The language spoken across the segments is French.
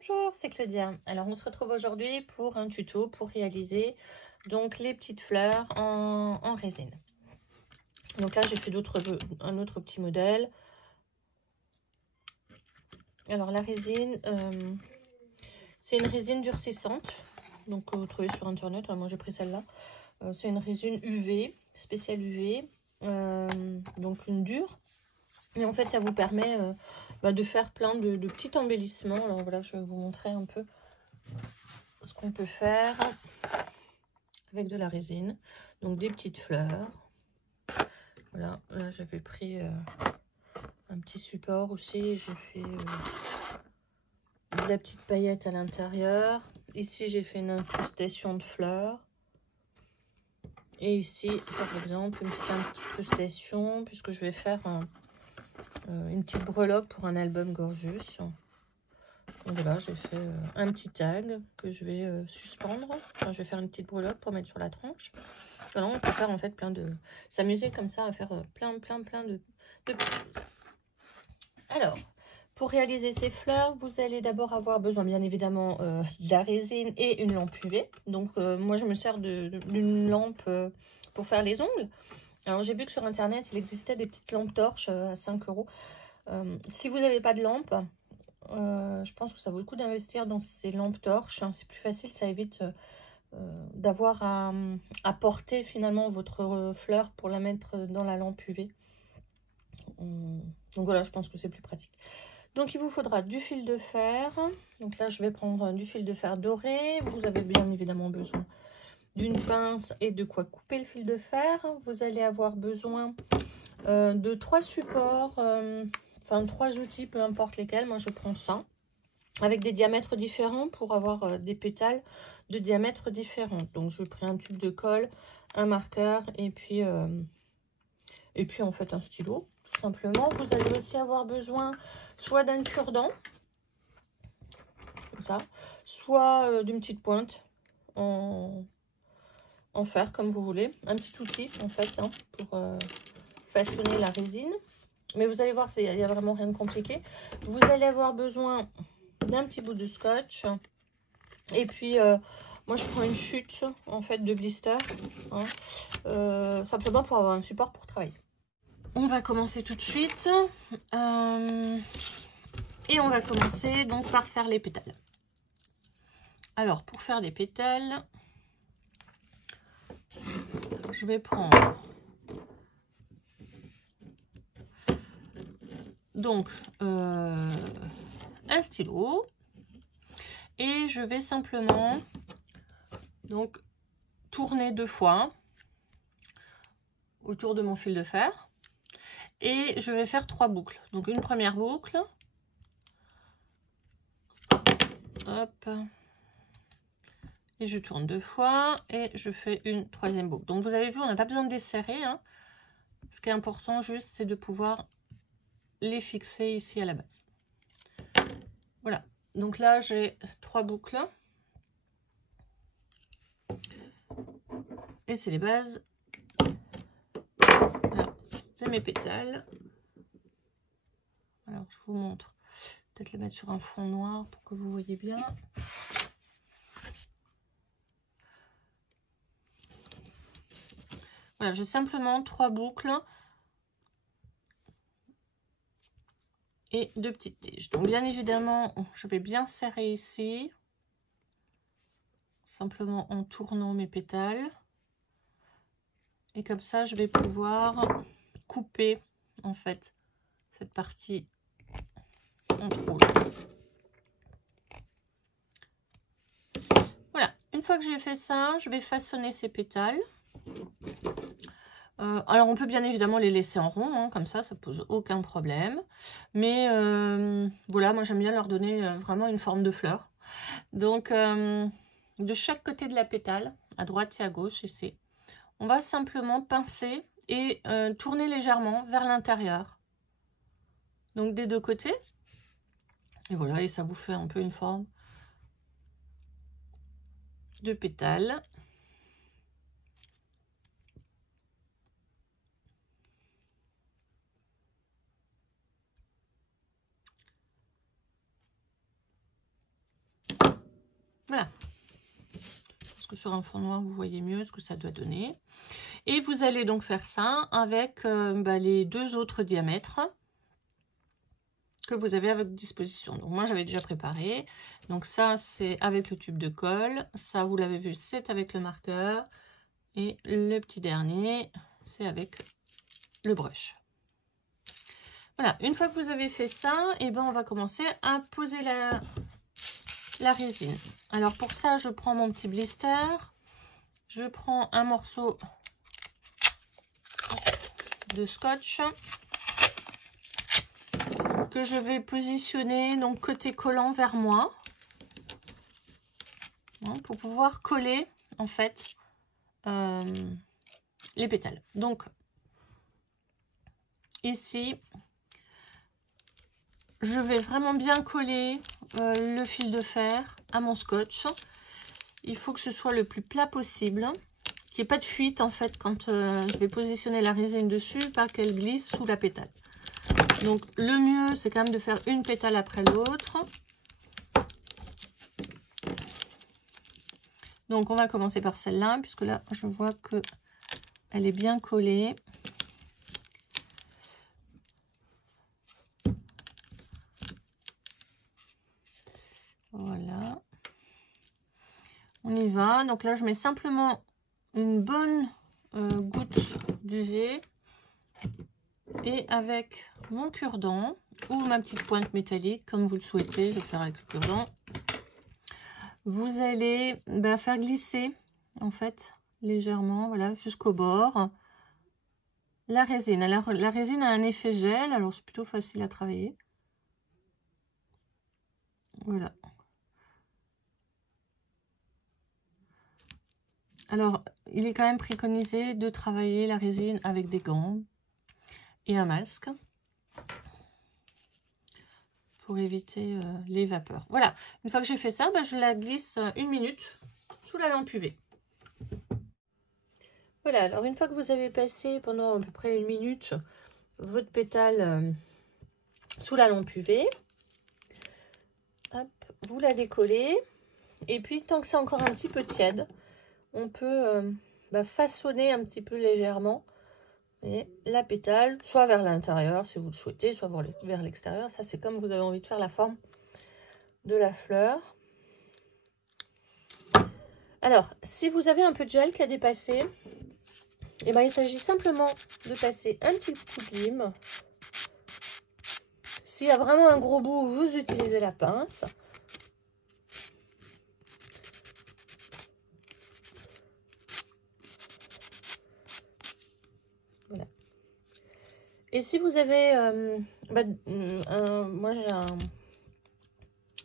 Bonjour, c'est Claudia. Alors on se retrouve aujourd'hui pour un tuto pour réaliser donc les petites fleurs en résine. Donc là j'ai fait un autre petit modèle. Alors la résine, c'est une résine durcissante. Donc vous trouvez sur internet, moi j'ai pris celle-là. C'est une résine UV, spéciale UV, donc une dure. Et en fait ça vous permet de faire plein de petits embellissements. Alors voilà, je vais vous montrer un peu ce qu'on peut faire avec de la résine. Donc des petites fleurs. Voilà, là j'avais pris un petit support aussi. J'ai fait de la petite paillette à l'intérieur. Ici j'ai fait une incrustation de fleurs. Et ici par exemple une petite incrustation puisque je vais faire une petite breloque pour un album Gorgeous. Donc voilà, j'ai fait un petit tag que je vais suspendre. Enfin, je vais faire une petite breloque pour mettre sur la tranche. Voilà, on peut faire en fait plein de... s'amuser comme ça à faire plein de petites choses. Alors, pour réaliser ces fleurs, vous allez d'abord avoir besoin bien évidemment de la résine et une lampe UV. Donc moi je me sers d'une lampe pour faire les ongles. Alors j'ai vu que sur internet il existait des petites lampes torches à 5 €. Si vous n'avez pas de lampe, je pense que ça vaut le coup d'investir dans ces lampes torches. C'est plus facile, ça évite d'avoir à porter finalement votre fleur pour la mettre dans la lampe UV. Donc voilà, je pense que c'est plus pratique. Donc il vous faudra du fil de fer. Donc là je vais prendre du fil de fer doré. Vous avez bien évidemment besoin d'une pince et de quoi couper le fil de fer. Vous allez avoir besoin de 3 supports, enfin 3 outils, peu importe lesquels. Moi je prends ça, avec des diamètres différents pour avoir des pétales de diamètres différents. Donc je prends un tube de colle, un marqueur et puis en fait un stylo. Tout simplement, vous allez aussi avoir besoin soit d'un cure-dent, comme ça, soit d'une petite pointe en fer, comme vous voulez. Un petit outil, en fait, pour façonner la résine. Mais vous allez voir, il n'y a vraiment rien de compliqué. Vous allez avoir besoin d'un petit bout de scotch. Et puis, moi, je prends une chute, en fait, de blister. Simplement pour avoir un support pour travailler. On va commencer tout de suite. Et on va commencer donc par faire les pétales. Alors, pour faire les pétales, je vais prendre donc un stylo et je vais simplement donc tourner 2 fois autour de mon fil de fer et je vais faire 3 boucles. Donc une première boucle, hop, et je tourne 2 fois et je fais une 3e boucle. Donc vous avez vu, on n'a pas besoin de desserrer, hein. Ce qui est important juste, c'est de pouvoir les fixer ici à la base. Voilà, donc là j'ai 3 boucles et c'est les bases. Alors c'est mes pétales. Alors je vous montre, peut-être les mettre sur un fond noir pour que vous voyez bien. Voilà, j'ai simplement 3 boucles et 2 petites tiges. Donc bien évidemment, je vais bien serrer ici, simplement en tournant mes pétales. Et comme ça, je vais pouvoir couper en fait cette partie en trop. Voilà, une fois que j'ai fait ça, je vais façonner ces pétales. Alors on peut bien évidemment les laisser en rond, hein, comme ça pose aucun problème. Mais voilà, moi j'aime bien leur donner vraiment une forme de fleur. Donc de chaque côté de la pétale, à droite et à gauche ici, on va simplement pincer et tourner légèrement vers l'intérieur. Donc des 2 côtés. Et voilà, et ça vous fait un peu une forme de pétale. Voilà. Parce que sur un fond noir, vous voyez mieux ce que ça doit donner. Et vous allez donc faire ça avec les 2 autres diamètres que vous avez à votre disposition. Donc moi, j'avais déjà préparé. Donc ça, c'est avec le tube de colle. Ça, vous l'avez vu, c'est avec le marqueur. Et le petit dernier, c'est avec le brush. Voilà, une fois que vous avez fait ça, et ben on va commencer à poser la résine. Alors pour ça, je prends mon petit blister. Je prends un morceau de scotch que je vais positionner donc côté collant vers moi, hein, pour pouvoir coller en fait les pétales. Donc ici, je vais vraiment bien coller le fil de fer à mon scotch. Il faut que ce soit le plus plat possible, qu'il n'y ait pas de fuite en fait quand je vais positionner la résine dessus, pas qu'elle glisse sous la pétale. Donc le mieux, c'est quand même de faire une pétale après l'autre. Donc on va commencer par celle-là, puisque là je vois que elle est bien collée. Voilà. On y va. Donc là je mets simplement une bonne goutte d'UV. Et avec mon cure-dent ou ma petite pointe métallique, comme vous le souhaitez, je vais faire avec le cure-dent. Vous allez faire glisser, en fait, légèrement, voilà, jusqu'au bord, la résine. Alors, la résine a un effet gel, alors c'est plutôt facile à travailler. Voilà. Alors, il est quand même préconisé de travailler la résine avec des gants et un masque, pour éviter les vapeurs. Voilà, une fois que j'ai fait ça, je la glisse 1 minute sous la lampe UV. Voilà, alors une fois que vous avez passé pendant à peu près 1 minute votre pétale sous la lampe UV, hop, vous la décollez. Et puis tant que c'est encore un petit peu tiède, on peut façonner un petit peu légèrement et la pétale, soit vers l'intérieur si vous le souhaitez, soit vers l'extérieur. Ça, c'est comme vous avez envie de faire la forme de la fleur. Alors, si vous avez un peu de gel qui a dépassé, et il s'agit simplement de passer un petit coup de lime. S'il y a vraiment un gros bout, vous utilisez la pince. Voilà. Et si vous avez, moi j'ai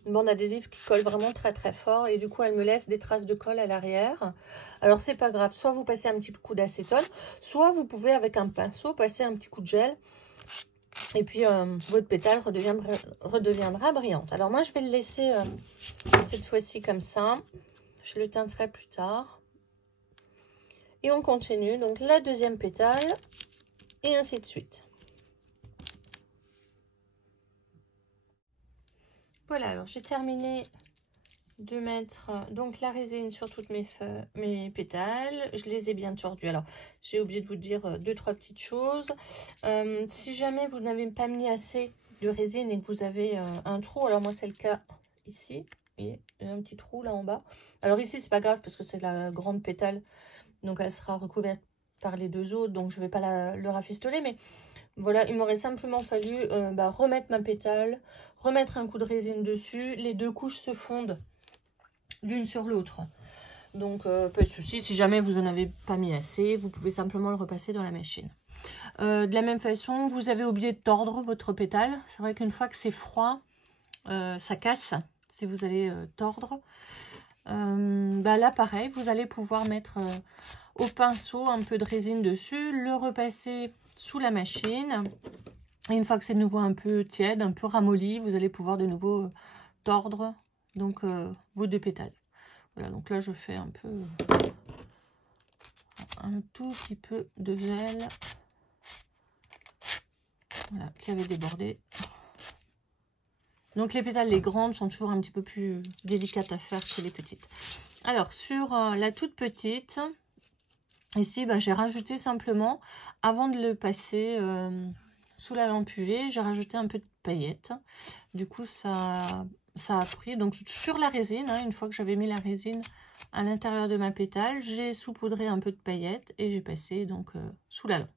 une bande adhésive qui colle vraiment très très fort et du coup elle me laisse des traces de colle à l'arrière. Alors c'est pas grave, soit vous passez un petit coup d'acétone, soit vous pouvez avec un pinceau passer un petit coup de gel et puis votre pétale redeviendra brillante. Alors moi je vais le laisser cette fois-ci comme ça, je le teinterai plus tard. Et on continue donc la deuxième pétale et ainsi de suite. Voilà, alors j'ai terminé de mettre donc la résine sur toutes mes pétales. Je les ai bien tordus. Alors j'ai oublié de vous dire 2-3 petites choses. Si jamais vous n'avez pas mis assez de résine et que vous avez un trou, alors moi c'est le cas ici, et j'ai un petit trou là en bas. Alors ici c'est pas grave parce que c'est la grande pétale, donc elle sera recouverte par les 2 autres, donc je vais pas le rafistoler, mais voilà, il m'aurait simplement fallu remettre ma pétale, remettre un coup de résine dessus. Les 2 couches se fondent l'une sur l'autre. Donc, pas de souci. Si jamais vous n'en avez pas mis assez, vous pouvez simplement le repasser dans la machine. De la même façon, vous avez oublié de tordre votre pétale. C'est vrai qu'une fois que c'est froid, ça casse si vous allez tordre. Là, pareil, vous allez pouvoir mettre au pinceau un peu de résine dessus, le repasser sous la machine. Et une fois que c'est de nouveau un peu tiède, un peu ramolli, vous allez pouvoir de nouveau tordre donc vos 2 pétales. Voilà, donc là je fais un tout petit peu de gel, voilà, qui avait débordé. Donc les pétales, les grandes, sont toujours un petit peu plus délicates à faire que les petites. Alors, sur la toute petite, ici, bah, j'ai rajouté simplement, avant de le passer sous la lampe UV, j'ai rajouté un peu de paillettes. Du coup, ça a pris. Donc, sur la résine, hein, une fois que j'avais mis la résine à l'intérieur de ma pétale, j'ai saupoudré un peu de paillettes et j'ai passé donc sous la lampe.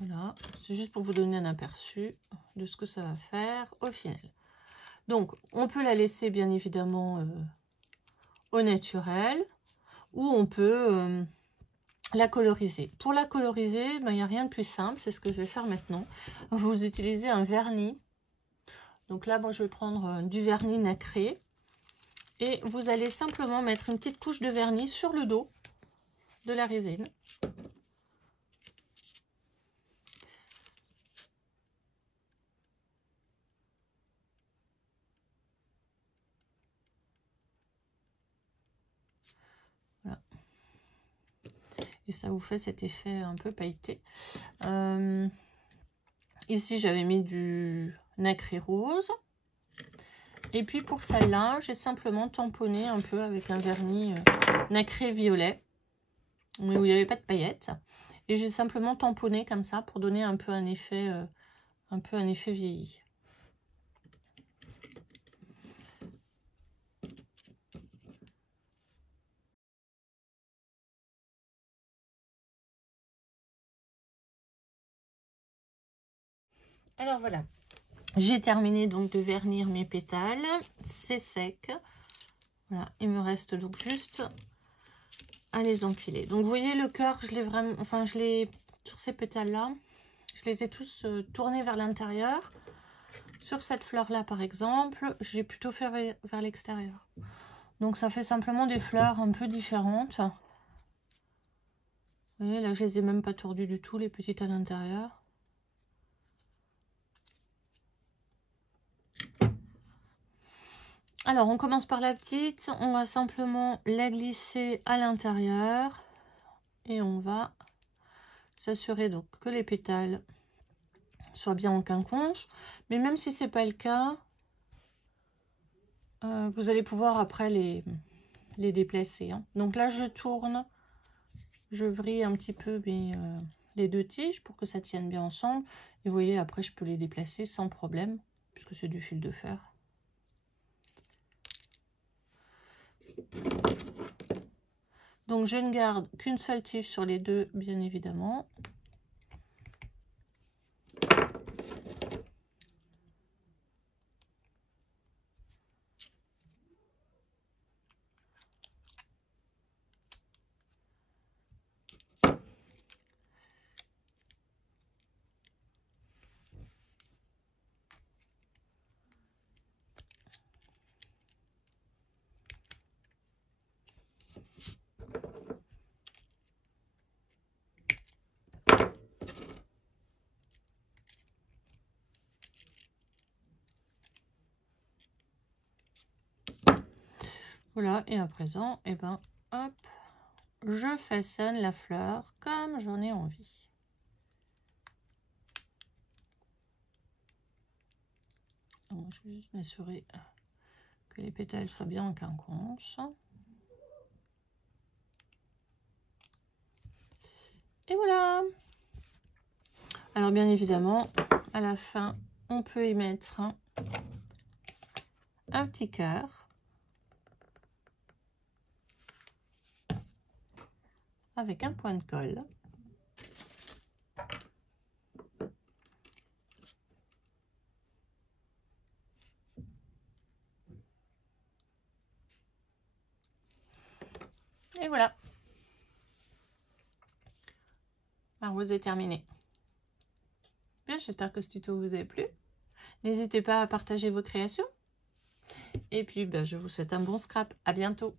Voilà, c'est juste pour vous donner un aperçu de ce que ça va faire au final. Donc, on peut la laisser bien évidemment au naturel ou on peut la coloriser. Pour la coloriser, il n'y a rien de plus simple, c'est ce que je vais faire maintenant. Vous utilisez un vernis. Donc là, moi, je vais prendre du vernis nacré. Et vous allez simplement mettre une petite couche de vernis sur le dos de la résine. Voilà. Et ça vous fait cet effet un peu pailleté. Ici, j'avais mis du nacré rose. Et puis pour celle-là, j'ai simplement tamponné un peu avec un vernis nacré violet, mais où il n'y avait pas de paillettes. Et j'ai simplement tamponné comme ça pour donner un peu un effet vieilli. Alors voilà, j'ai terminé donc de vernir mes pétales, c'est sec. Voilà, il me reste donc juste à les empiler. Donc vous voyez le cœur, je l'ai vraiment, enfin je l'ai sur ces pétales là, je les ai tous tournés vers l'intérieur. Sur cette fleur là par exemple, j'ai plutôt fait vers l'extérieur. Donc ça fait simplement des fleurs un peu différentes. Vous voyez là, je les ai même pas tordues du tout les petites à l'intérieur. Alors, on commence par la petite. On va simplement la glisser à l'intérieur. Et on va s'assurer donc que les pétales soient bien en quinconce. Mais même si ce n'est pas le cas, vous allez pouvoir après les déplacer. Hein. Donc là, je tourne. Je vrille un petit peu les deux tiges pour que ça tienne bien ensemble. Et vous voyez, après, je peux les déplacer sans problème, puisque c'est du fil de fer. Donc je ne garde qu'une seule tige sur les deux, bien évidemment. Voilà, et à présent, eh ben, hop, je façonne la fleur comme j'en ai envie. Donc, je vais juste m'assurer que les pétales soient bien en quinconce. Et voilà. Alors bien évidemment, à la fin, on peut y mettre un petit cœur. Avec un point de colle. Et voilà. Ma rose est terminée. Bien, j'espère que ce tuto vous a plu. N'hésitez pas à partager vos créations. Et puis, je vous souhaite un bon scrap. À bientôt.